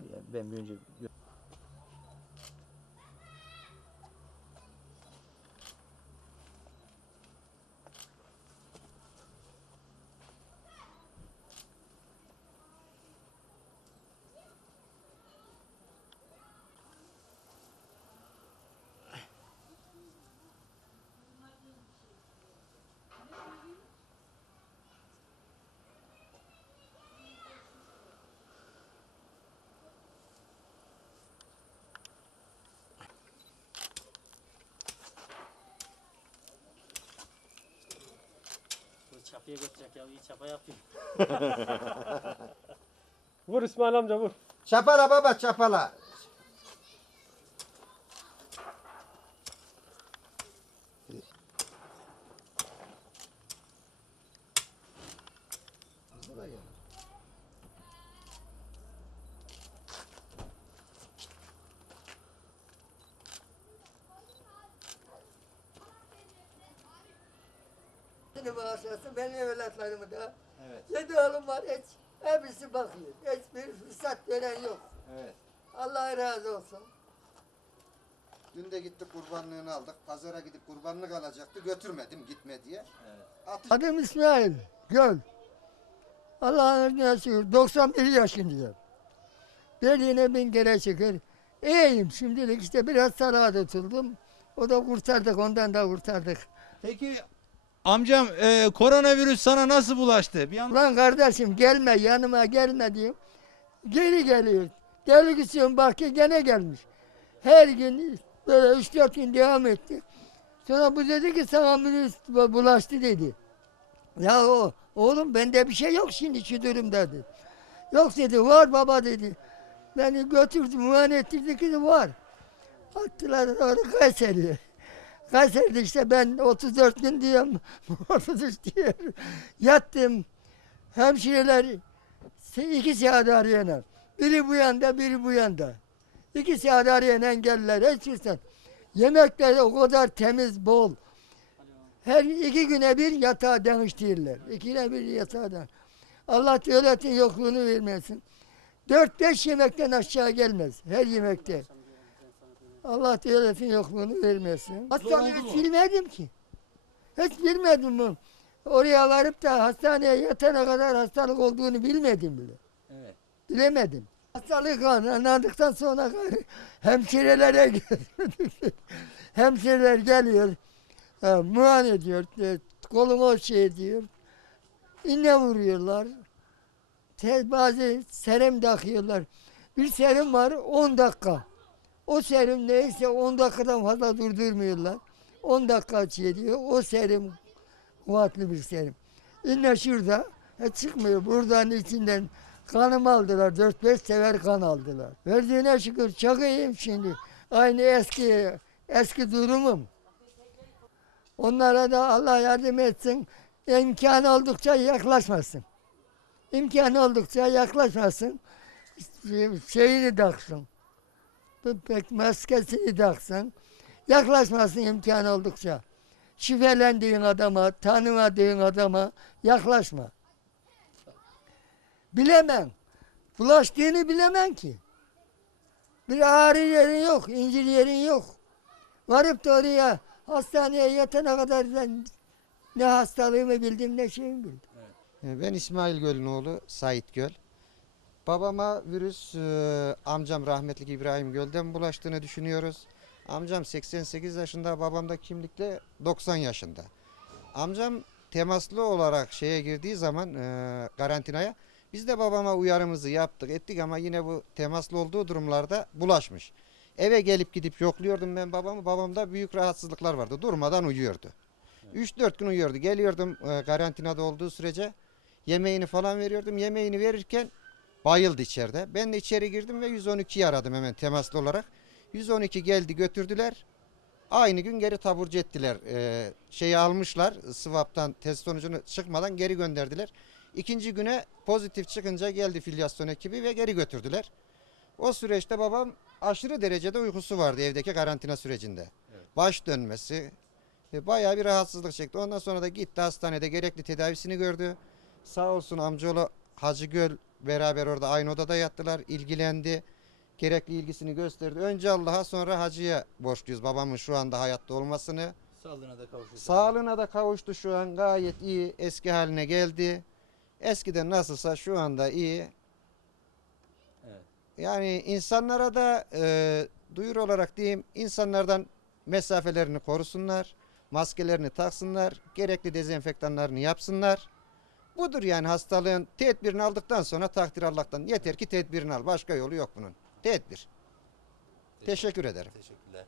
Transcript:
Ben büyüyünce Bu çapıya götürecek ya iyi çapa yapıyor. Vur İsmail amca vur. Çapala baba çapala. Beni bağışlasın, benim evlatlarımı da. Evet. Yedi oğlum var, hiç, hepsi bakıyor. Hiçbir fırsat veren yok. Evet. Allah razı olsun. Dün de gittik kurbanlığını aldık. Pazara gidip kurbanlık alacaktı. Götürmedim gitme diye. Atış Adım İsmail Göl. Allah'ın izniyle şükür 91 yaşındayım. Berlin'e bin kere şükür. İyiyim şimdilik işte biraz sarığa tutuldım. O da kurtardık ondan da kurtardık. Peki amcam e, koronavirüs sana nasıl bulaştı? Bir an Lan kardeşim gelme yanıma gelme diyeyim. Geri geliyor. Deli gitsin bak ki gene gelmiş. Her gün böyle üç dört gün devam etti. Sonra bu dedi ki sana virüs bulaştı dedi. Ya o oğlum bende bir şey yok şimdi şu durumda dedi. Yok dedi var baba dedi. Beni götürdü muayene ettirdi ki var. Attılar orada Kayseri'ye. Kayseri'de işte ben 34 gün diyorum. 33 diyor. Yattım. Hemşireler iki saat arayanar. Biri bu yanda, biri bu yanda. İki saat arayan geldiler. Hiç fırsat. Yemekler o kadar temiz, bol. Her iki güne bir yatağı değiştirirler. İkine bir yatağı da. Allah devletin yokluğunu vermesin. Dört beş yemekten aşağı gelmez. Her yemekte. Allah devletin yokluğunu vermesin. Hastaneye hiç bilmedim ki. Hiç bilmedim bu. Oraya varıp da hastaneye yatana kadar hastalık olduğunu bilmedim bile. Evet. Bilemedim. Hastalık anladıktan sonra hemşirelere. Hemşireler geliyor, e, muayene ediyor, e, kolumu şey ediyor. İğne vuruyorlar. Te- bazı serum takıyorlar. Bir serum var 10 dakika. O serum neyse 10 dakikadan fazla durdurmuyorlar. 10 dakika ediyor. O serum kuvvetli bir serum. İğne şurada e, çıkmıyor. Buradan içinden kanımı aldılar. 4-5 sefer kan aldılar. Verdiğine şükür çok iyiyim şimdi. Aynı eski eski durumum. Onlara da Allah yardım etsin. İmkan oldukça yaklaşmasın. İmkan oldukça yaklaşmasın. Şeyini taksın. Maskesini taksın. Yaklaşmasın imkan oldukça. Şüphelendiğin adama, tanımadığın adama yaklaşma. Bilemem. Bulaştığını bilemem ki. Bir ağrı yerin yok, incir yerin yok. Varıp da oraya hastaneye yatana kadar ben ne hastalığımı bildim ne şeyimi bildim. Ben İsmail Göl'ün oğlu Sait Göl. Babama virüs e, amcam rahmetli İbrahim Göl'den bulaştığını düşünüyoruz. Amcam 88 yaşında, babam da kimlikle 90 yaşında. Amcam temaslı olarak şeye girdiği zaman e, karantinaya biz de babama uyarımızı yaptık ettik ama yine bu temaslı olduğu durumlarda bulaşmış. Eve gelip gidip yokluyordum ben babamı. Babamda büyük rahatsızlıklar vardı. Durmadan uyuyordu. 3-4 gün uyuyordu. Geliyordum e, karantinada olduğu sürece yemeğini falan veriyordum. Yemeğini verirken bayıldı içeride. Ben de içeri girdim ve 112'yi aradım hemen temaslı olarak. 112 geldi götürdüler. Aynı gün geri taburcu ettiler. Ee, şeyi almışlar. Swap'tan test sonucunu çıkmadan geri gönderdiler. İkinci güne pozitif çıkınca geldi filyasyon ekibi ve geri götürdüler. O süreçte babam aşırı derecede uykusu vardı evdeki karantina sürecinde. Baş dönmesi, e, bayağı bir rahatsızlık çekti. Ondan sonra da gitti hastanede gerekli tedavisini gördü. Sağ olsun amcaoğlu Hacı Göl beraber orada aynı odada yattılar. ilgilendi. Gerekli ilgisini gösterdi. Önce Allah'a sonra hacıya borçluyuz babamın şu anda hayatta olmasını. Sağlığına da kavuştu. Sağlığına da kavuştu şu an gayet iyi. Eski haline geldi. Eskiden nasılsa şu anda iyi. Evet. Yani insanlara da e, duyur olarak diyeyim insanlardan mesafelerini korusunlar. Maskelerini taksınlar. Gerekli dezenfektanlarını yapsınlar. Budur yani hastalığın tedbirini aldıktan sonra takdir Allah'tan. Yeter ki tedbirini al. Başka yolu yok bunun. Tedbir. Teşekkür ederim. Teşekkürler.